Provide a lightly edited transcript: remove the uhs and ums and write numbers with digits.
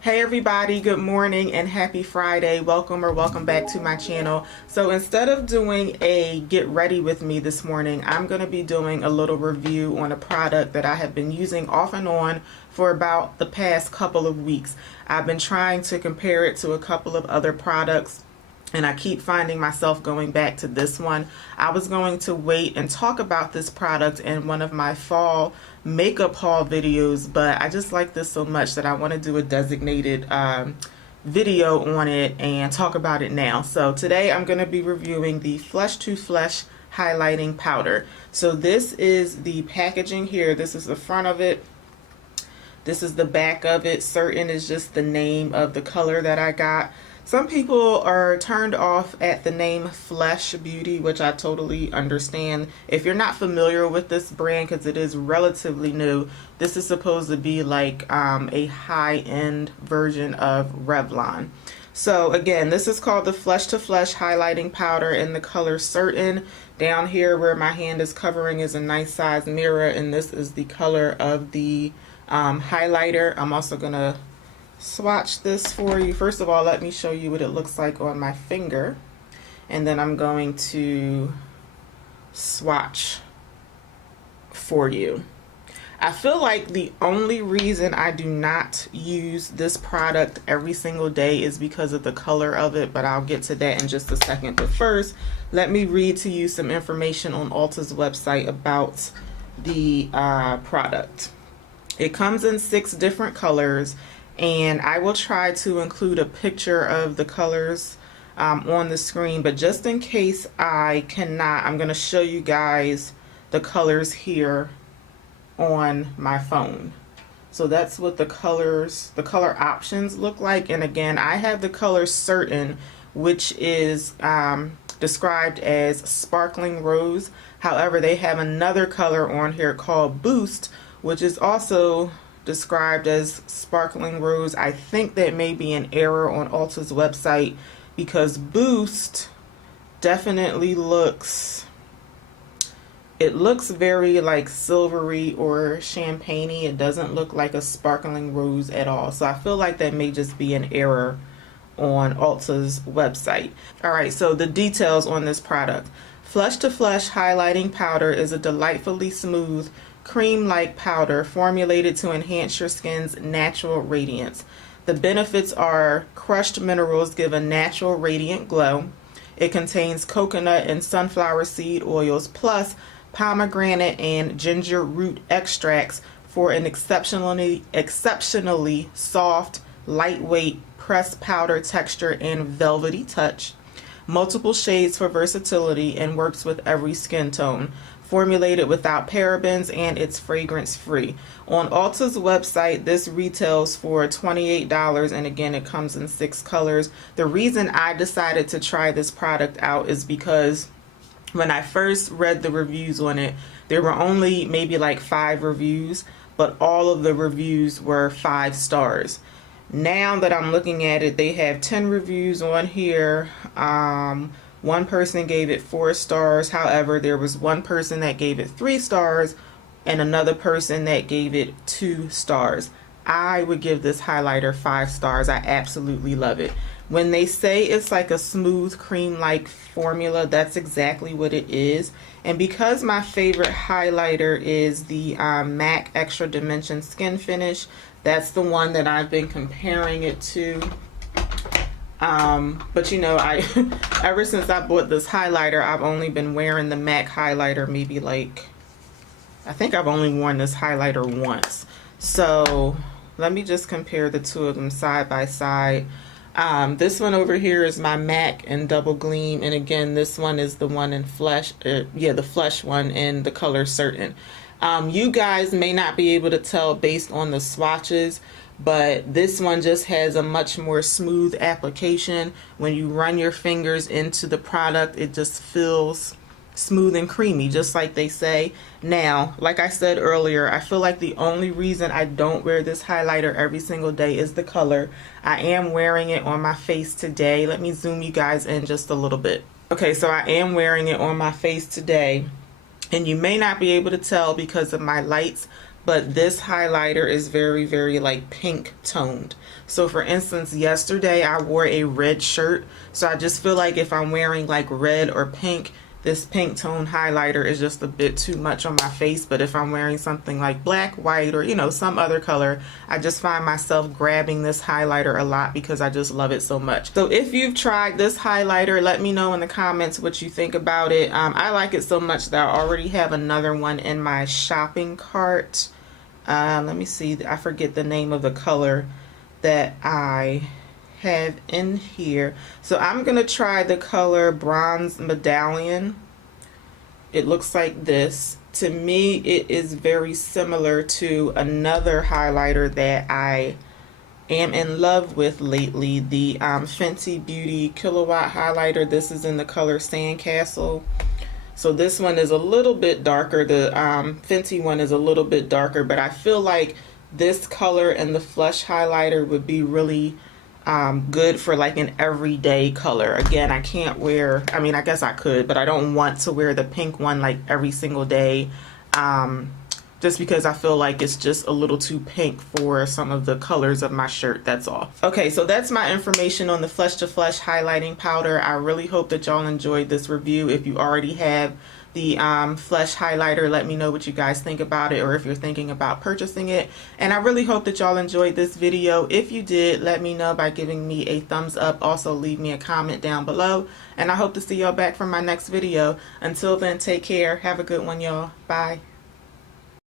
Hey everybody, good morning and happy Friday. Welcome back to my channel. So instead of doing a get ready with me this morning, I'm going to be doing a little review on a product that I have been using off and on for about the past couple of weeks. I've been trying to compare it to a couple of other products, and I keep finding myself going back to this one. I was going to wait and talk about this product in one of my fall makeup haul videos, but I just like this so much that I want to do a designated video on it and talk about it now. So today I'm going to be reviewing the Flesh to Flesh highlighting powder. So this is the packaging here. This is the front of it. This is the back of it. Certain is just the name of the color that I got. Some people are turned off at the name Flesh Beauty, which I totally understand. If you're not familiar with this brand, because it is relatively new, this is supposed to be like a high-end version of Revlon. So again, this is called the Flesh to Flesh highlighting powder in the color Certain. Down here where my hand is covering is a nice size mirror, and this is the color of the highlighter. I'm also gonna swatch this for you. First of all, let me show you what it looks like on my finger, and then I'm going to swatch for you. I feel like the only reason I do not use this product every single day is because of the color of it, but I'll get to that in just a second. But first, let me read to you some information on Ulta's website about the product. It comes in 6 different colors, and I will try to include a picture of the colors on the screen, but just in case I cannot, I'm going to show you guys the colors here on my phone. So that's what the color options look like. And again, I have the color Certain, which is described as sparkling rose. However, they have another color on here called Boost, which is also described as sparkling rose. I think that may be an error on Ulta's website, because Boost definitely looks very like silvery or champagne-y. It doesn't look like a sparkling rose at all. So I feel like that may just be an error on Ulta's website. Alright, so the details on this product. Flesh to Flesh highlighting powder is a delightfully smooth cream-like powder formulated to enhance your skin's natural radiance. The benefits are crushed minerals give a natural radiant glow. It contains coconut and sunflower seed oils plus pomegranate and ginger root extracts for an exceptionally soft, lightweight pressed powder texture and velvety touch. Multiple shades for versatility and works with every skin tone. Formulated without parabens, and it's fragrance free. On Ulta's website, this retails for $28, and again, it comes in 6 colors. The reason I decided to try this product out is because when I first read the reviews on it, there were only maybe like 5 reviews, but all of the reviews were 5 stars. Now that I'm looking at it, they have 10 reviews on here. One person gave it 4 stars. However, there was one person that gave it 3 stars and another person that gave it 2 stars. I would give this highlighter 5 stars. I absolutely love it. When they say it's like a smooth cream-like formula, that's exactly what it is. And because my favorite highlighter is the MAC Extra Dimension Skin Finish, that's the one that I've been comparing it to. But you know, ever since I bought this highlighter, I've only been wearing the MAC highlighter maybe like, I think I've only worn this highlighter once. So let me just compare the two of them side by side. This one over here is my MAC in Double Gleam, and again, this one is the one in Flesh, the Flesh one in the color Certain. You guys may not be able to tell based on the swatches, but this one just has a much more smooth application. When you run your fingers into the product, it just feels smooth and creamy, just like they say. Now, like I said earlier, I feel like the only reason I don't wear this highlighter every single day is the color. I am wearing it on my face today. Let me zoom you guys in just a little bit. Okay, so I am wearing it on my face today, and you may not be able to tell because of my lights, but this highlighter is very, very like pink toned. So for instance, yesterday I wore a red shirt, so I just feel like if I'm wearing like red or pink, this pink tone highlighter is just a bit too much on my face. But if I'm wearing something like black, white, or some other color, I just find myself grabbing this highlighter a lot because I just love it so much. So if you've tried this highlighter, let me know in the comments what you think about it. I like it so much that I already have another one in my shopping cart. Let me see, I forget the name of the color that I have in here. So I'm gonna try the color Bronze Medallion. It looks like this. To me, it is very similar to another highlighter that I am in love with lately, the Fenty Beauty Kilowatt highlighter. This is in the color Sandcastle. So this one is a little bit darker. The Fenty one is a little bit darker, but I feel like this color and the Flush highlighter would be really good for like an everyday color. Again, I can't wear, I mean, I guess I could, but I don't want to wear the pink one like every single day, just because I feel like it's just a little too pink for some of the colors of my shirt, that's all. Okay, so that's my information on the Flush to Flush highlighting powder. I really hope that y'all enjoyed this review. If you already have the Flush highlighter, let me know what you guys think about it, or if you're thinking about purchasing it. And I really hope that y'all enjoyed this video. If you did, let me know by giving me a thumbs up. Also leave me a comment down below, and I hope to see y'all back for my next video. Until then, take care, have a good one, y'all. Bye.